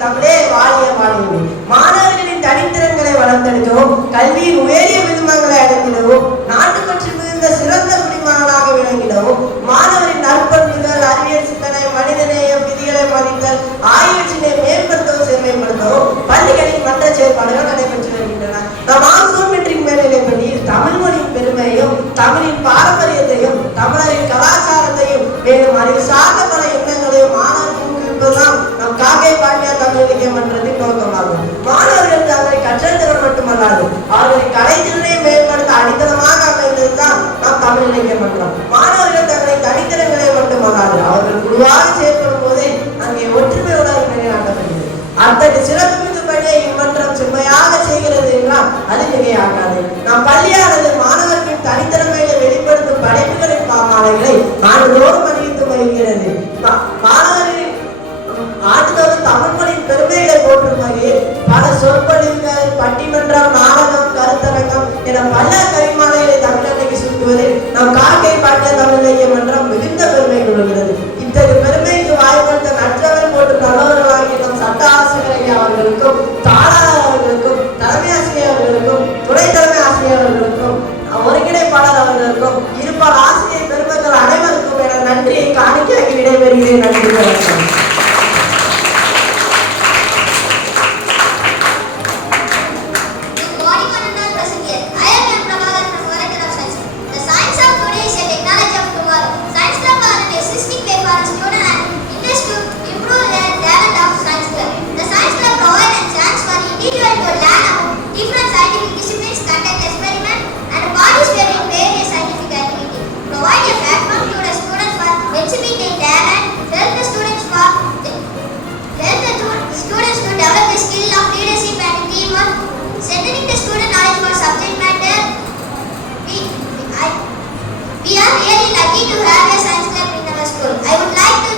தமிழே வாழிய வாழியவே. மாணவர்களின் தனித்திறன்களை வளர்த்தெடுக்கவும், கல்வியின் உயரிய விருமங்களை அடைந்திடவும், நாட்டுப்பற்று மிகுந்த சிறந்த குடிமகனாக விளங்கிடவும், மாணவரின் நற்பண்புகள், அறிவியல் சிந்தனை, மனிதநேயம், விதிகளை மதித்தல் ஆகியவற்றினை மேம்படுத்தவும் செம்மைப்படுத்தவும் பள்ளிகளின் மன்ற செயற்பாடுகள் நடைபெற்று வருகின்றன. நம் ஆசூர் மெட்ரிக் மேல்நிலைப் பள்ளியில் தமிழ் மொழியின் பெருமையையும், தமிழின் பாரம்பரியத்தையும், தமிழரின் கலாச்சாரத்தையும், மேலும் அறிவு சார்ந்த பல எண்ணங்களையும் மாணவர்கள் ஊக்குவிப்பதுதான் நம் காக்கை பாண்டியார் தமிழ் இலக்கிய மன்றத்தின் நோக்கமாகும். மாணவர்கள் தங்களை கற்றல் திறன் மட்டுமல்லாது அவர்களின் கலைத்திறனை மேம்படுத்த அடித்தளமாக அமைந்ததுதான் நம் தமிழ் இலக்கிய மன்றம். மாணவர்கள் தங்களின் தனித்திறன்களை மட்டுமல்லாது அவர்கள் குழுவாக செயற்படும் போதே அங்கே ஒற்றுமை உணர்வு நிலைநாட்டப்படுகிறது. அத்தகைய சிறப்புமிகு பணியை இம்மன்றம் செம்மையாக செய்கிறது என்றால் அது மிகையாகாது. நம் பள்ளியானது மாணவர்களின் தனித்திறமைகளை வெளிப்படுத்தும் படைப்புகளின் பாமாலைகளை ஆண்டுதோறும் அறிவித்து வருகிறது. மாணவர்களின் ஆண்டுதோறும் தமிழ் மொழியின் பெருமைகளை போற்றும் வகையில் பல சொற்பொழிவுகள், பட்டிமன்றம், நாடகம், கருத்தரங்கம் என பல கவிமாலைகளை தமிழன்னைக்கு சூட்டுவதில் நம் காக்கை பாண்டியார் தமிழ் இலக்கிய மன்றம் மிகுந்த பெருமை கொள்கிறது. இத்தகைய பெருமைக்கு வாய்ப்படுத்த நற்றவர் போட்டு நல்லவர்களாகிய நம் சட்ட ஆசிரியர் அவர்களுக்கும், தாளாளர் அவர்களுக்கும், தலைமை ஆசிரியர் அவர்களுக்கும், துணை தலைமை ஆசிரியர் அவர்களுக்கும், ஒருங்கிணைப்பாளர் அவர்களுக்கும், இருப்பால் ஆசிரியர் பெருமக்கள் அனைவருக்கும் என நன்றியை காணிக்கையாகி விடைபெறுகிறேன். நன்றி, வணக்கம். We are really lucky to have a science club in our school. I would like to